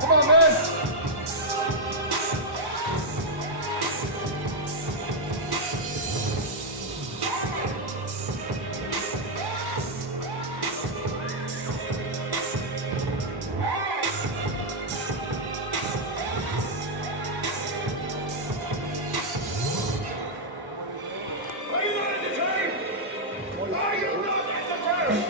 Come on, man. Are you not entertained? Are you not entertained?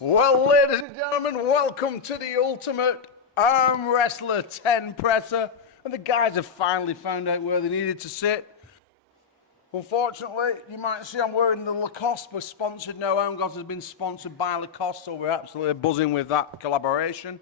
Well, ladies and gentlemen, welcome to the Ultimate Arm Wrestler 10 presser. And the guys have finally found out where they needed to sit. Unfortunately, you might see I'm wearing the Lacoste. We're sponsored now. Arm Gods has been sponsored by Lacoste, so we're absolutely buzzing with that collaboration.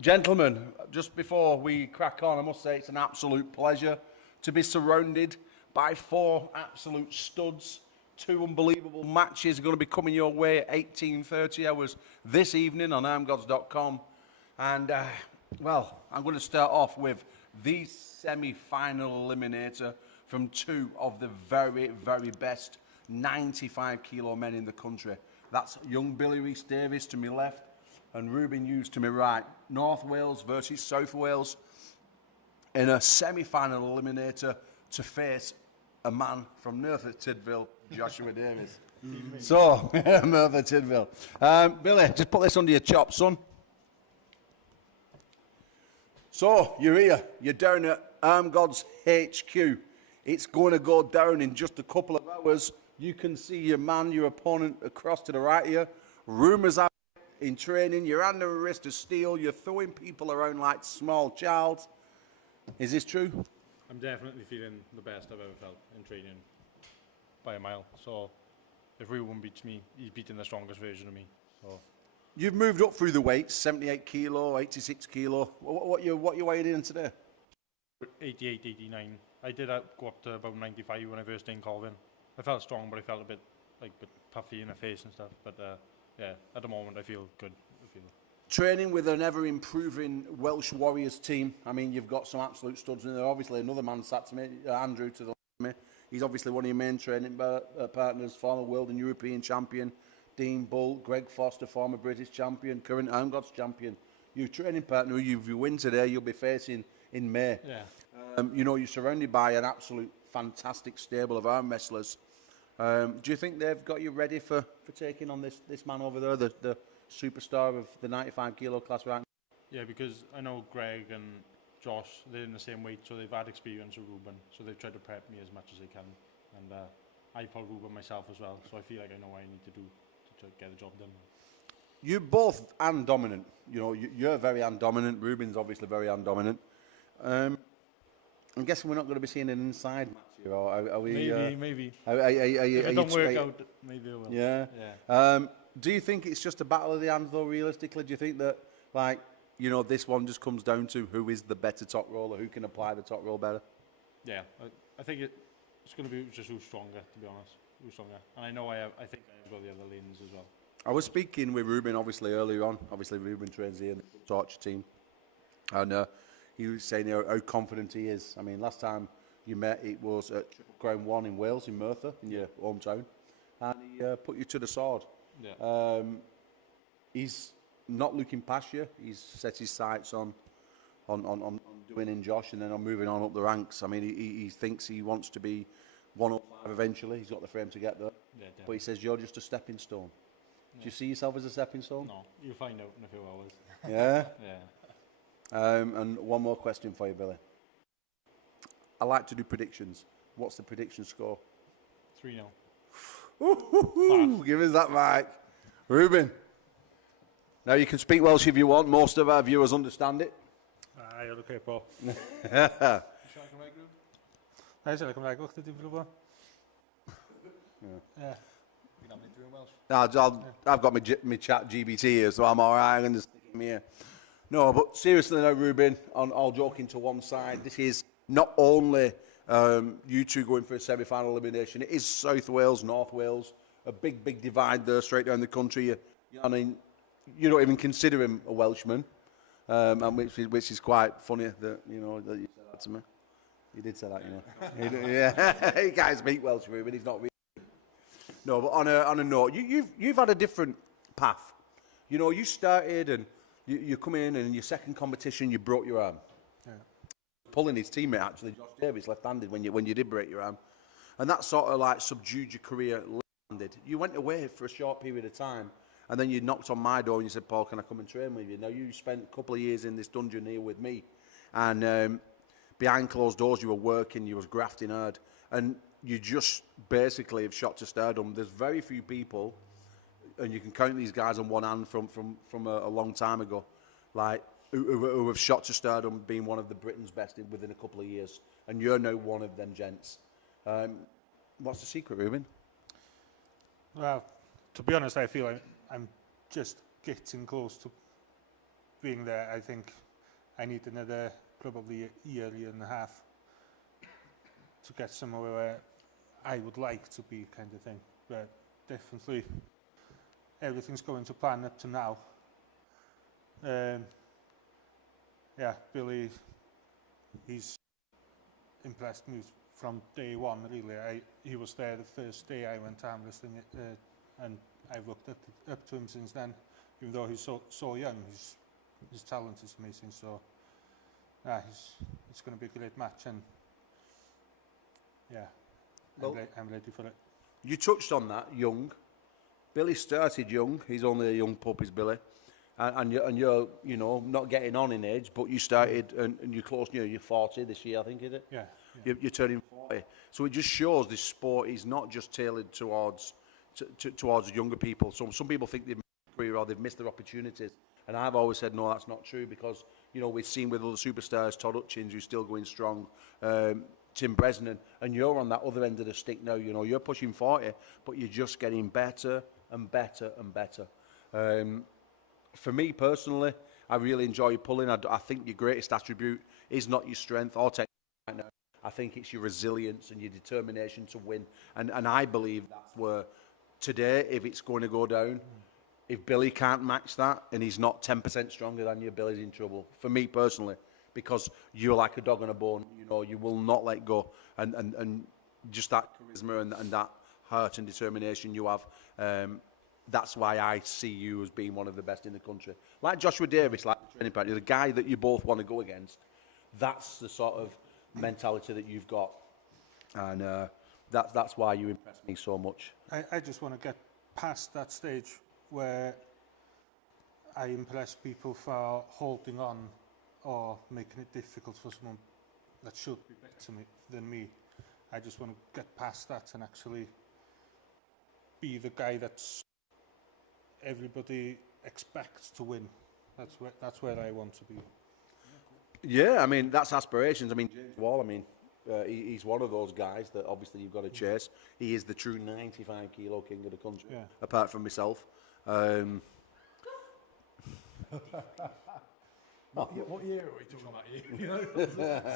Gentlemen, just before we crack on, I must say it's an absolute pleasure to be surrounded by 4 absolute studs. 2 unbelievable matches are going to be coming your way at 18:30 hours this evening on armgods.com. And, well, I'm going to start off with the semi-final eliminator from 2 of the very, very best 95-kilo men in the country. That's young Billy Reese Davis to my left and Ruben Hughes to my right. North Wales versus South Wales in a semi-final eliminator to face a man from Merthyr Tydfil, Joshua Davis. So, Merthyr Tydfil. Billy, just put this under your chop, son. So, you're here. You're down at Arm Gods HQ. It's going to go down in just a couple of hours. You can see your man, your opponent, across to the right here. Rumours are in training. Your hand and wrist of steel. You're throwing people around like small child. Is this true? I'm definitely feeling the best I've ever felt in training by a mile. So if Ruben beats me, he's beating the strongest version of me. So you've moved up through the weights, 78 kilo, 86 kilo. What you weighing in today? 88, 89. I did go up to about 95 when I first in Colvin. I felt strong, but I felt a bit puffy in the face and stuff. But yeah, at the moment I feel good. Training with an ever-improving Welsh Warriors team. I mean, you've got some absolute studs in there. Obviously, another man sat to me, Andrew, to the left of me. He's obviously one of your main training partners, former world and European champion. Dean Bull, Greg Foster, former British champion, current Arm Gods champion. Your training partner, who if you win today, you'll be facing in May. Yeah. You know, you're surrounded by an absolute fantastic stable of arm wrestlers. Do you think they've got you ready for taking on this man over there, the superstar of the 95 kilo class right now? Yeah, because I know Greg and Josh, they're in the same weight, so they've had experience with Ruben, so they've tried to prep me as much as they can. And I pull Ruben myself as well, so I feel like I know what I need to do to get the job done. You're both hand dominant. You know, you're very hand dominant. Ruben's obviously very hand dominant. I'm guessing we're not going to be seeing an inside match here, or are we? Maybe. If it don't work out, maybe it will. Yeah. Do you think it's just a battle of the hands, though, realistically? Do you think that, like, you know, this one just comes down to who is the better top roller, who can apply the top roll better? Yeah, I think it's going to be just who's stronger, to be honest. Who's stronger. And I know I think I have got the other lanes as well. I was speaking with Ruben, obviously, earlier on. Obviously, Ruben trains here in the Torture team. And he was saying how confident he is. I mean, last time you met, it was at Triple Crown 1 in Wales, in Merthyr, in your hometown. And he put you to the sword. Yeah. He's not looking past you. He's set his sights on doing in Josh and then on moving on up the ranks. I mean, he thinks he wants to be 105 eventually. He's got the frame to get there. Yeah, but he says you're just a stepping stone. Yeah. Do you see yourself as a stepping stone? No, you'll find out in a few hours. Yeah? Yeah. And one more question for you, Billy. I like to do predictions. What's the prediction score? 3-0. Give us that mic. Ruben. Now you can speak Welsh if you want. Most of our viewers understand it. Ja, dat kun je wel. Nee, zal ik hem eigenlijk ook te doen? Yeah. No, I've got my chat GBT here, so I'm all right. I'm going to stick him here. No, but seriously now, Ruben, on all joking to one side, this is not only You two going for a semi-final elimination. It is South Wales, North Wales, a big, big divide there straight down the country. I mean, you don't even consider him a Welshman, and which is quite funny that that you said that to me. You did say that, yeah. He can't speak Welsh, but he's not really. No, but on a note, you've had a different path. You started and you come in, and in your second competition you broke your arm. Yeah. Pulling his teammate actually, Josh Davis, left-handed when you did break your arm, and that sort of like subdued your career left-handed. You went away for a short period of time, and then you knocked on my door and you said, "Paul, can I come and train with you?" Now you spent a couple of years in this dungeon here with me, and behind closed doors you were working, you was grafting hard, and you just basically have shot to stardom. There's very few people, and you can count these guys on one hand from a long time ago, like who have shot to stardom, being one of the Britain's best within a couple of years, and you're now one of them gents. What's the secret, Ruben? Well, to be honest, I feel I'm just getting close to being there. I think I need another probably year and a half to get somewhere where I would like to be, kind of thing. But definitely everything's going to plan up to now. Yeah, Billy, he's impressed me from day one, really. He was there the first day I went arm wrestling, and I've looked up to him since then. Even though he's so young, his talent is amazing. So, it's going to be a great match, and yeah, Well, I'm ready for it. You touched on that, young. Billy started young. He's only a young pup, is Billy. And you're not getting on in age, but you started, and you're close, you're 40 this year, I think, is it? Yeah. You're turning 40. So it just shows this sport is not just tailored towards younger people. So some people think they've missed their career or they've missed their opportunities. And I've always said, no, that's not true, because, we've seen with other superstars, Todd Hutchins, who's still going strong, Tim Bresnan, and you're on that other end of the stick now. You're pushing 40, but you're just getting better and better and better. For me personally, I really enjoy pulling. I think your greatest attribute is not your strength or technique right now. I think it's your resilience and your determination to win. And I believe that's where today, if it's going to go down, if Billy can't match that and he's not 10% stronger than you, Billy's in trouble. For me personally, because you're like a dog on a bone. You will not let go. And just that charisma and that heart and determination you have, that's why I see you as being one of the best in the country. Like Joshua Davis, like the training partner, the guy that you both want to go against. That's the sort of mentality that you've got, and that's why you impress me so much. I just want to get past that stage where I impress people for holding on or making it difficult for someone that should be better than me. I just want to get past that and actually be the guy that's everybody expects to win. That's where I want to be. Yeah, I mean, that's aspirations. I mean, James Wall, he's one of those guys that obviously you've got to chase. He is the true 95 kilo king of the country, apart from myself. What year are we talking about here?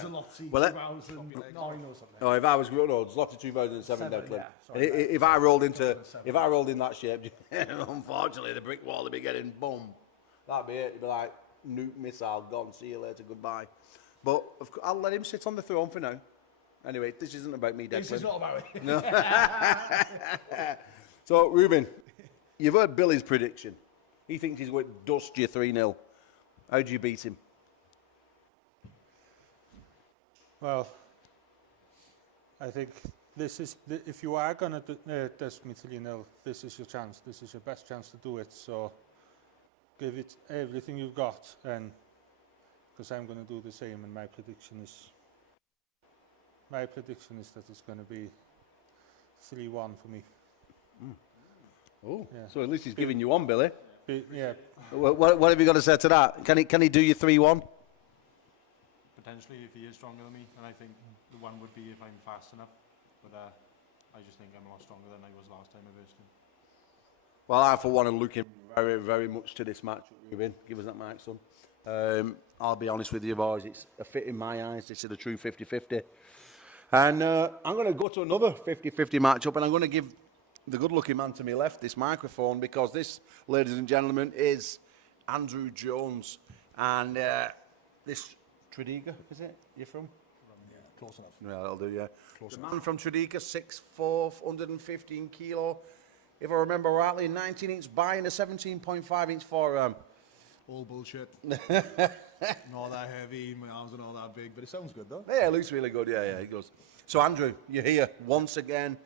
Zloty Well, 2009 or something. Oh, if I was growing old, Zloty 2007, Declan. Yeah, sorry, If I rolled in that shape, unfortunately, the brick wall would be getting boom. That'd be it. It'd be like nuke missile gone. See you later. Goodbye. But I'll let him sit on the throne for now. Anyway, this isn't about me, Declan. This is not about it. No. So, Ruben, you've heard Billy's prediction. He thinks he's going to dust you 3-0. How do you beat him? Well, I think this is, if you are going to dust me 3-0, this is your chance. This is your best chance to do it. So give it everything you've got, and because I'm going to do the same, and my prediction is that it's going to be 3-1 for me. Oh, Yeah. so at least he's giving you one, Billy. Yeah, What have you got to say to that? Can he do you 3-1? Potentially, if he is stronger than me, and I think the one would be if I'm fast enough. But I just think I'm a lot stronger than I was last time I versed him. Well, I for one am looking very, very much to this match, Ruben. Give us that mic, son. I'll be honest with you, boys. It's a fit in my eyes. This is a true 50-50. And I'm going to go to another 50-50 matchup, and I'm going to give the good-looking man to my left this microphone, because this, ladies and gentlemen, is Andrew Jones. And this Tredegar, is it? You from? Yeah, close enough. Yeah, that'll do, yeah. The man from Tredegar, 6'4", 115 kilo. If I remember rightly, 19-inch buy and a 17.5-inch forearm. All bullshit. Not that heavy, my arms are not that big, but it sounds good though. Yeah, it looks really good. Yeah, he goes. So, Andrew, you're here once again,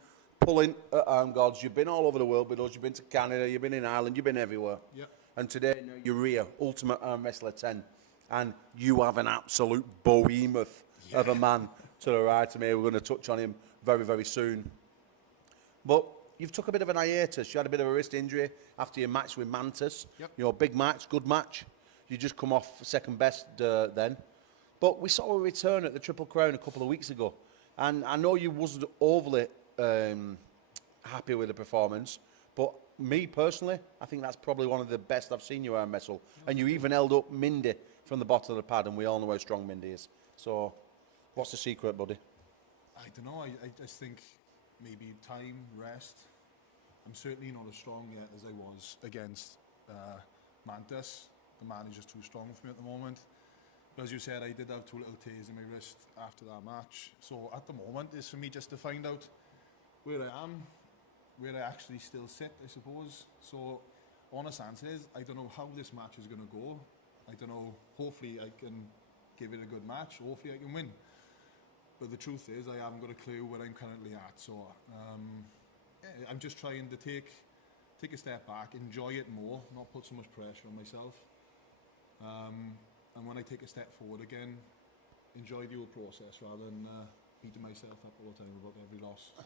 pulling at arm guards. You've been all over the world with us. You've been to Canada, you've been in Ireland, you've been everywhere. Yeah. And today, you're here, Ultimate Arm Wrestler 10. And you have an absolute behemoth of a man to the right of me. We're going to touch on him very, very soon. But you've took a bit of an hiatus. You had a bit of a wrist injury after your match with Mantis. Yep. Your big match, good match. You just come off second best then. But we saw a return at the Triple Crown a couple of weeks ago. And I know you wasn't overly happy with the performance. But me personally, I think that's probably one of the best I've seen you arm wrestle. And you even held up Mindy from the bottom of the pad, and we all know how strong Mindy is. So, what's the secret, buddy? I don't know, I just think maybe time, rest. I'm certainly not as strong yet as I was against Mantis. The man is just too strong for me at the moment. But as you said, I did have 2 little tears in my wrist after that match. So at the moment, it's for me just to find out where I am, where I actually still sit, I suppose. So honest answer is, I don't know how this match is going to go. I don't know, hopefully I can give it a good match, hopefully I can win. But the truth is, I haven't got a clue where I'm currently at. So yeah, I'm just trying to take a step back, enjoy it more, not put so much pressure on myself. And when I take a step forward again, enjoy the whole process rather than beating myself up all the time about every loss. So.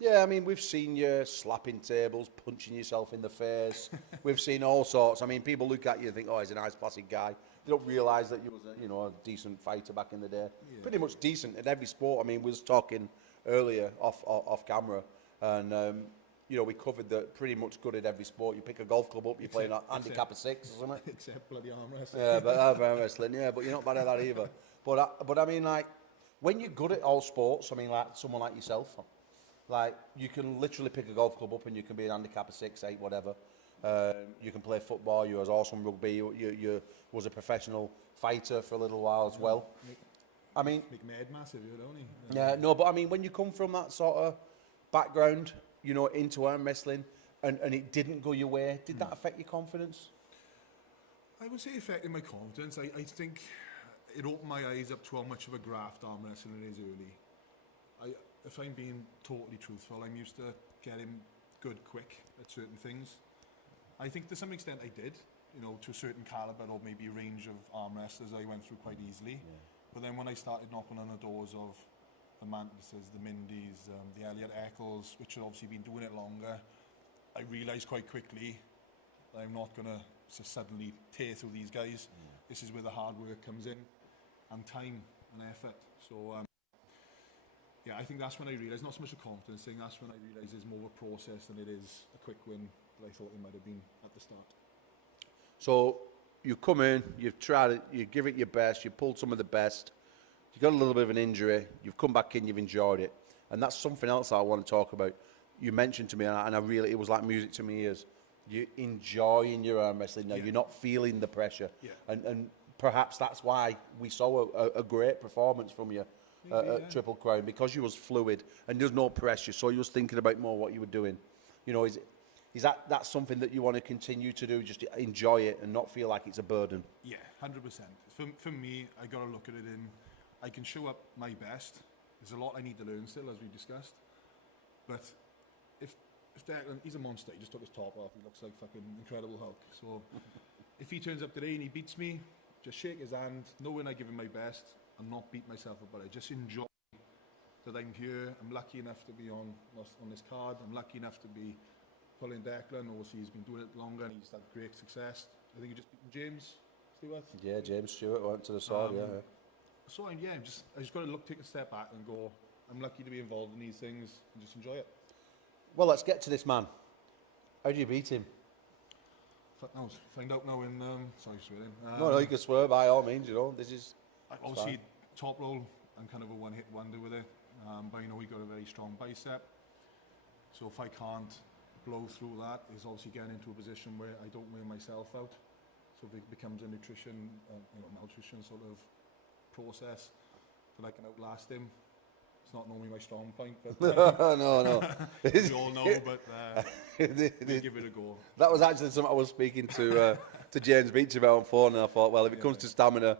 Yeah, I mean, we've seen you slapping tables, punching yourself in the face. We've seen all sorts. I mean, people look at you and think, oh, he's a nice, placid guy. They don't realise that you was a decent fighter back in the day. Yeah. Pretty much decent in every sport. I mean, we was talking earlier off camera, and we covered that pretty much good at every sport. You pick a golf club up, you're playing handicap of 6 or something. Except bloody arm wrestling. Yeah, but arm wrestling, yeah, but you're not bad at that either. But I mean, like, when you're good at all sports, I mean, like someone like yourself, like, you can literally pick a golf club up and you can be an handicap of 6, 8, whatever. You can play football, you was awesome rugby, you was a professional fighter for a little while as well. I mean... McMahon massive, don't he? Yeah, no, but I mean, when you come from that sort of background, into arm wrestling, and it didn't go your way, did that affect your confidence? I would say it affected my confidence. I think it opened my eyes up to how much of a graft arm wrestling is early. If I'm being totally truthful, I'm used to getting good quick at certain things. I think to some extent I did, to a certain caliber or maybe range of arm wrestlers I went through quite easily. Yeah. But then when I started knocking on the doors of the Mantises, the Mindys, the Elliot Eccles, which had obviously been doing it longer, I realised quite quickly that I'm not going to suddenly tear through these guys. Yeah. This is where the hard work comes in, and time and effort. So yeah, I think that's when I realised, not so much a confidence thing, that's when I realised it's more of a process than it is a quick win that I thought it might have been at the start. So you come in, you've tried it, you give it your best, you pulled some of the best, you got a little bit of an injury, you've come back in, you've enjoyed it. And that's something else I want to talk about. You mentioned to me, and I really, it was like music to my ears, you're enjoying your arm wrestling now, you're not feeling the pressure. Yeah. And perhaps that's why we saw a great performance from you at Triple Crown, because you was fluid and there's no pressure, so you was thinking about more what you were doing. Is that something that you want to continue to do, just enjoy it and not feel like it's a burden? Yeah, 100%. For me, I got to look at it in, I can show up my best. There's a lot I need to learn still, as we discussed. But if Declan, he's a monster, he just took his top off, he looks like fucking Incredible Hulk. So if he turns up today and he beats me, just shake his hand, knowing I give him my best, and not beat myself up about it. Just enjoy that I'm here. I'm lucky enough to be on this card. I'm lucky enough to be pulling Declan. Obviously, he's been doing it longer and he's had great success. I think he just beat James Stewart. Yeah, James Stewart went to the sword, So I just got to take a step back and go, I'm lucky to be involved in these things and just enjoy it. Well, let's get to this man. How do you beat him? Fuck knows. Find out now in, sorry, swearing. No, you can swear by all means, this is... Obviously, top roll, I'm kind of a one-hit wonder with it. but I know he got a very strong bicep. So if I can't blow through that, it's obviously getting into a position where I don't wear myself out. So it becomes a nutrition, malnutrition sort of process that I can outlast him. It's not normally my strong point, but No. we all know, but we'll give it a go. That was actually something I was speaking to James Beach about on phone, and I thought, well, if it comes to stamina,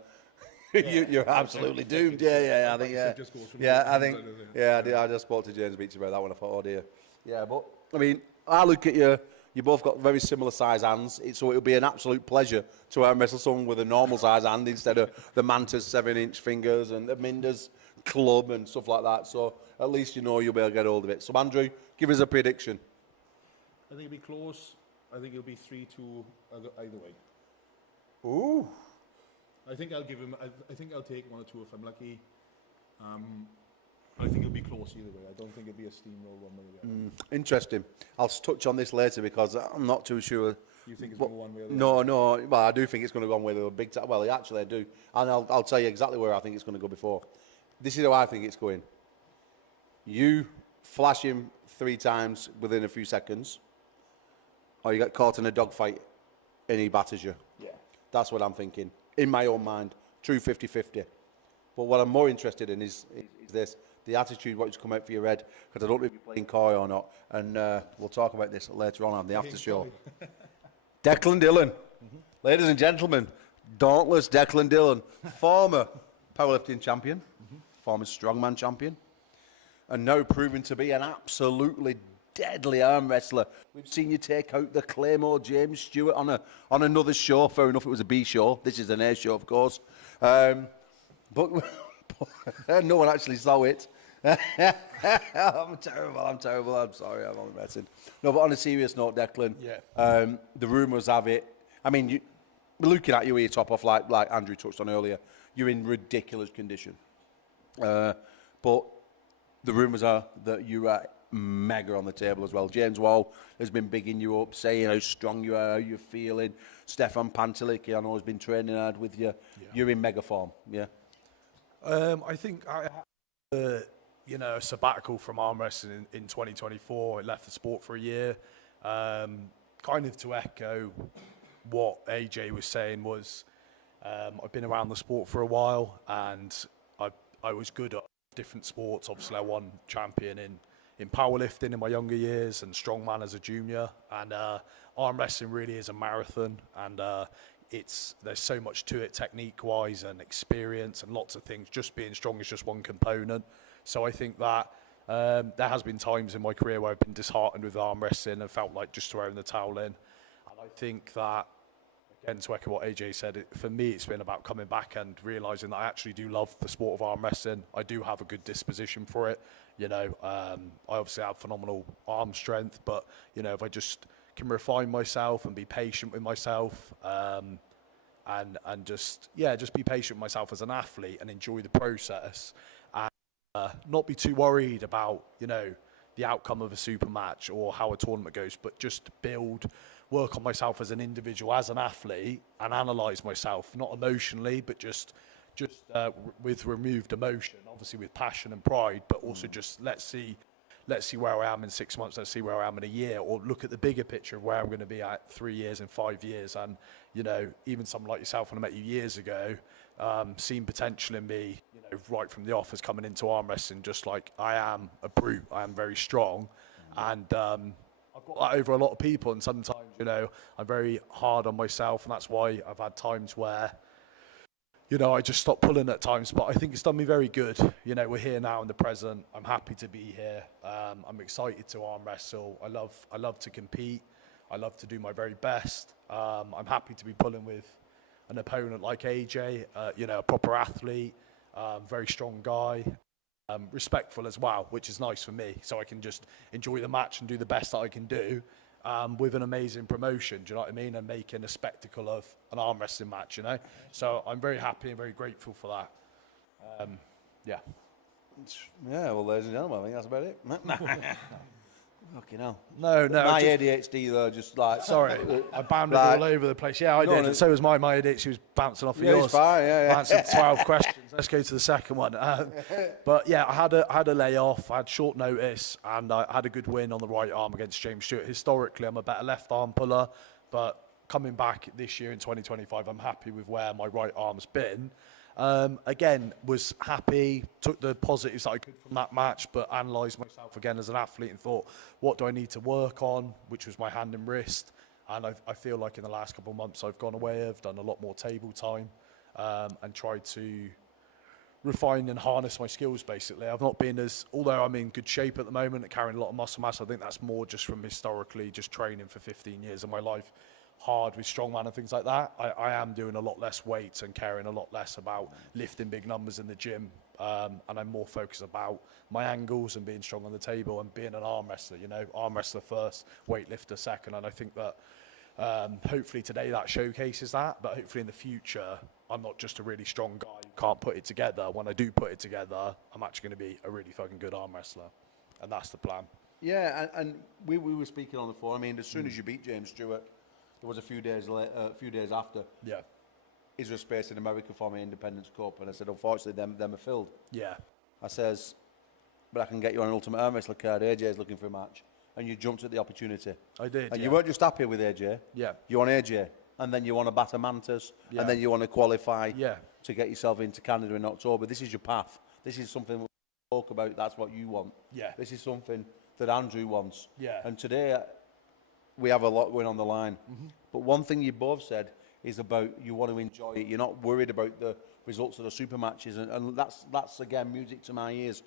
you're absolutely doomed. Yeah. I think, Just goes from yeah, I the think, inside of it. yeah. I just spoke to James Beach about that one. I thought, oh dear. Yeah, but I mean, I look at you. You both got very similar size hands, so it'll be an absolute pleasure to arm wrestle someone with a normal size hand instead of the Manta's 7-inch fingers and the Minder's club and stuff like that. So at least you know you'll be able to get hold of it. So Andrew, give us a prediction. I think it'll be close. I think it'll be 3-2 either way. Ooh. I think I'll give him. I think I'll take 1 or 2 if I'm lucky. But I think it'll be close either way. I don't think it'll be a steamroll one way or the other. Interesting. I'll touch on this later because I'm not too sure. You think it's going to go one way or the other? No. Well, I do think it's going to go one way or the other. Big time. Well, actually, I do. And I'll tell you exactly where I think it's going to go before. This is how I think it's going. You flash him 3 times within a few seconds, or you get caught in a dogfight and he batters you. Yeah. That's what I'm thinking. In my own mind. True 50-50. But what I'm more interested in is this. The attitude, what's come out for your head, because I don't know if you're playing coy or not, and we'll talk about this later on the after show. Declan Dillon, ladies and gentlemen, dauntless Declan Dillon, former powerlifting champion, former strongman champion, and now proven to be an absolutely deadly arm wrestler. We've seen you take out the Claymore James Stewart on another show. Fair enough, it was a B show. This is an A show, of course. But no one actually saw it. I'm terrible. I'm sorry. I'm only messing. No, but on a serious note, Declan. Yeah. The rumours have it. I mean, we're looking at you here, top off, like Andrew touched on earlier. You're in ridiculous condition. But the rumours are that you are mega on the table as well. James Wall has been bigging you up, saying how strong you are, how you're feeling. Stefan Pantelic, I know, has been training hard with you. Yeah. You're in mega form. Yeah. I think I had a sabbatical from arm wrestling in 2024. I left the sport for a year. Kind of to echo what AJ was saying was, I've been around the sport for a while, and I was good at different sports. Obviously, I won champion in powerlifting in my younger years and strongman as a junior. And arm wrestling really is a marathon, and there's so much to it technique-wise and experience and lots of things. Just being strong is just one component. So I think that there has been times in my career where I've been disheartened with arm wrestling and felt like just throwing the towel in. And I think that, again, to echo what AJ said, for me it's been about coming back and realising that I actually do love the sport of arm wrestling. I do have a good disposition for it. I obviously have phenomenal arm strength, but, if I just can refine myself and be patient with myself, and just be patient with myself as an athlete and enjoy the process, and not be too worried about the outcome of a super match or how a tournament goes, but just work on myself as an individual, as an athlete, and analyse myself, not emotionally, but just with removed emotion, obviously with passion and pride, but also just let's see where I am in 6 months, let's see where I am in a year, or look at the bigger picture of where I'm going to be at 3 years and 5 years. And, even someone like yourself, when I met you years ago, seen potential in me, right from the off as coming into arm wrestling, just like I am a brute, I am very strong. And I've got that over a lot of people, and sometimes, I'm very hard on myself, and that's why I've had times where, I just stop pulling at times, but I think it's done me very good. We're here now in the present. I'm happy to be here. I'm excited to arm wrestle. I love to compete. I love to do my very best. I'm happy to be pulling with an opponent like AJ, a proper athlete, very strong guy, respectful as well, which is nice for me. So I can just enjoy the match and do the best that I can do. With an amazing promotion, do you know what I mean? And making a spectacle of an arm wrestling match, So I'm very happy and very grateful for that. Yeah. Yeah, well, ladies and gentlemen, I think that's about it. Fucking hell. No, My just- ADHD though, just like Sorry, I bounded Right. all over the place. Yeah, I No, did. no. And so was mine. My ADHD was bouncing off of Yeah, yours. it's fine, yeah. Answered 12 questions. Let's go to the second one. But yeah, I had a layoff. I had short notice, and I had a good win on the right arm against James Stewart. Historically, I'm a better left arm puller, but coming back this year in 2025, I'm happy with where my right arm's been. Again, was happy, took the positives that I could from that match, but analysed myself again as an athlete and thought, what do I need to work on, which was my hand and wrist. And I feel like in the last couple of months I've gone away, I've done a lot more table time and tried to refine and harness my skills basically. I've not been as, although I'm in good shape at the moment and carrying a lot of muscle mass, I think that's more just from historically just training for 15 years of my life hard with strongman and things like that. I am doing a lot less weights and caring a lot less about lifting big numbers in the gym, and I'm more focused about my angles and being strong on the table and being an arm wrestler, you know, arm wrestler first, weightlifter second. And I think that hopefully today that showcases that, but hopefully in the future I'm not just a really strong guy who can't put it together. When I do put it together, I'm actually going to be a really fucking good arm wrestler, and that's the plan. Yeah, and we were speaking on the phone. I mean, as soon as you beat James Stewart, there was a few days after. Yeah. Is there a space in America for me, Independence Cup? And I said, unfortunately, them are filled. Yeah. I says, but I can get you on an Ultimate Arm Wrestler card. AJ's looking for a match. And you jumped at the opportunity. I did, And yeah. you weren't just happy with AJ. Yeah. You want AJ. And then you want to batter Mantis. Yeah. And then you want to qualify Yeah. to get yourself into Canada in October. This is your path. This is something we talk about. That's what you want. Yeah. This is something that Andrew wants. Yeah. And today, we have a lot going on the line. But one thing you both said is about you want to enjoy it. You're not worried about the results of the super matches. And that's again, music to my ears.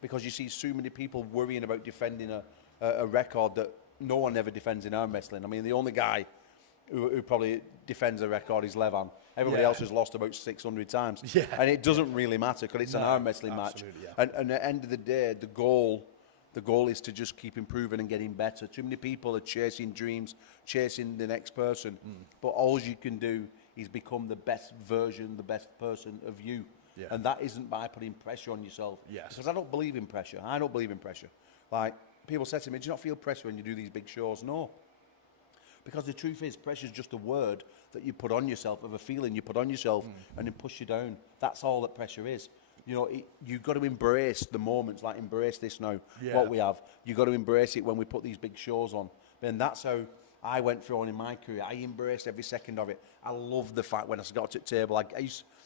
Because you see so many people worrying about defending a record that no one ever defends in arm wrestling. I mean, the only guy who probably defends a record is Levan. Everybody Yeah. else has lost about 600 times. Yeah. And it doesn't really matter because it's an No, arm wrestling match. absolutely, yeah. And at the end of the day, the goal is to just keep improving and getting better. Too many people are chasing dreams, chasing the next person. But all you can do is become the best version, the best person of you. Yeah. And that isn't by putting pressure on yourself. Yes. Because I don't believe in pressure. I don't believe in pressure. Like, people say to me, do you not feel pressure when you do these big shows? No. Because the truth is, pressure is just a word that you put on yourself, of a feeling you put on yourself and then push you down. That's all that pressure is. You know, you've got to embrace the moments, like embrace this now, Yeah. what we have. You've got to embrace it when we put these big shows on. And that's how I went through on in my career. I embraced every second of it. I love the fact when I got to the table,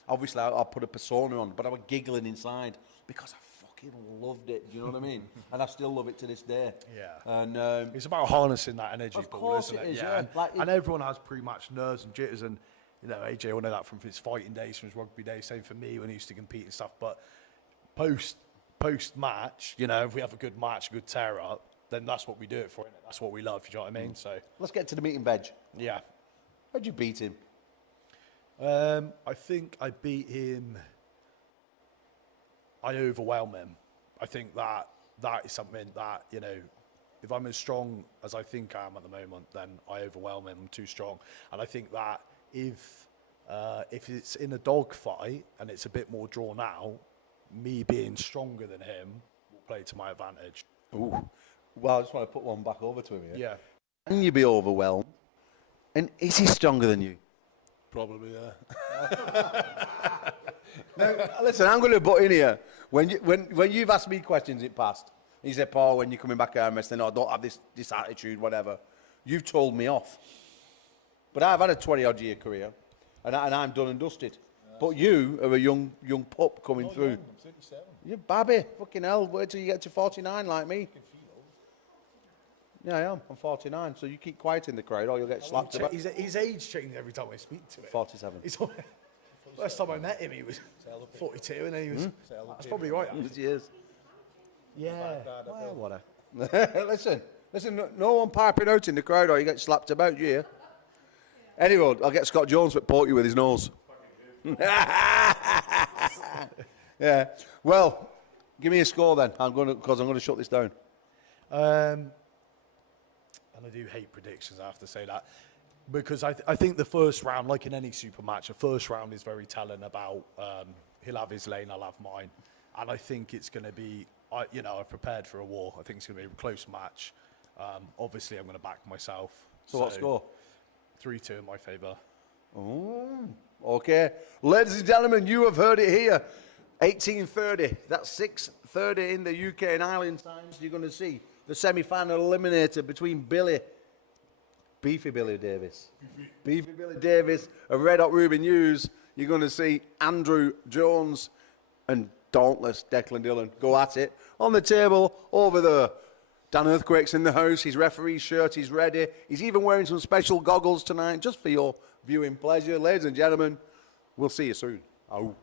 obviously I'll put a persona on, but I was giggling inside because I fucking loved it. Do you know what I mean? And I still love it to this day. Yeah. And It's about harnessing that energy, Of Paul, course isn't it it? is, yeah. And, Like and everyone has pre-match nerves and jitters, and you know, AJ will know that from his fighting days, from his rugby days. Same for me when he used to compete and stuff. But post match, you know, if we have a good match, a good tear up, then that's what we do it for. Innit? That's what we love. You know what I mean? So let's get to the meat and veg. yeah. How'd you beat him? I think I beat him. I overwhelm him. I think that is something that, you know, if I'm as strong as I think I am at the moment, then I overwhelm him. I'm too strong. And I think that if it's in a dog fight and it's a bit more drawn out, me being stronger than him will play to my advantage. Ooh. Well, I just want to put one back over to him here. Yeah. Can you be overwhelmed? And is he stronger than you? Probably, yeah. Now, listen, I'm going to butt in here. When you've asked me questions in the past, you said, Paul, when you're coming back at wrestling, I don't have this attitude, whatever. You've told me off. But I've had a 20-odd year career, and I'm done and dusted. But you are a young pup coming through. I'm 37. You're babby. Fucking hell. Wait till you get to 49 like me. Yeah, I am. I'm 49. So you keep quiet in the crowd or you'll get slapped about. His age changes every time I speak to him. 47. First time I met him, he was 42, and then he was. That's probably right. Yes, he is. Yeah. Well, whatever. Listen, no one piping out in the crowd or you get slapped about, you hear? Anyway, I'll get Scott Jones to poke you with his nose. Yeah. Well, give me a score then. Because I'm going to shut this down. And I do hate predictions, I have to say that. Because I think the first round, like in any super match, the first round is very telling about he'll have his lane, I'll have mine. And I think it's going to be, I've prepared for a war. I think it's going to be a close match. Obviously, I'm going to back myself. So what score? 3-2 in my favour. Oh, okay. Ladies and gentlemen, you have heard it here. 18:30. That's 6:30 in the UK and Ireland times. You're going to see the semi-final eliminator between Beefy Billy Davis and Red Hot Ruben Hughes. You're going to see Andrew Jones and dauntless Declan Dillon go at it. On the table over there, Dan Earthquake's in the house. His referee's shirt is ready. He's even wearing some special goggles tonight just for your viewing pleasure. Ladies and gentlemen, we'll see you soon. Oh.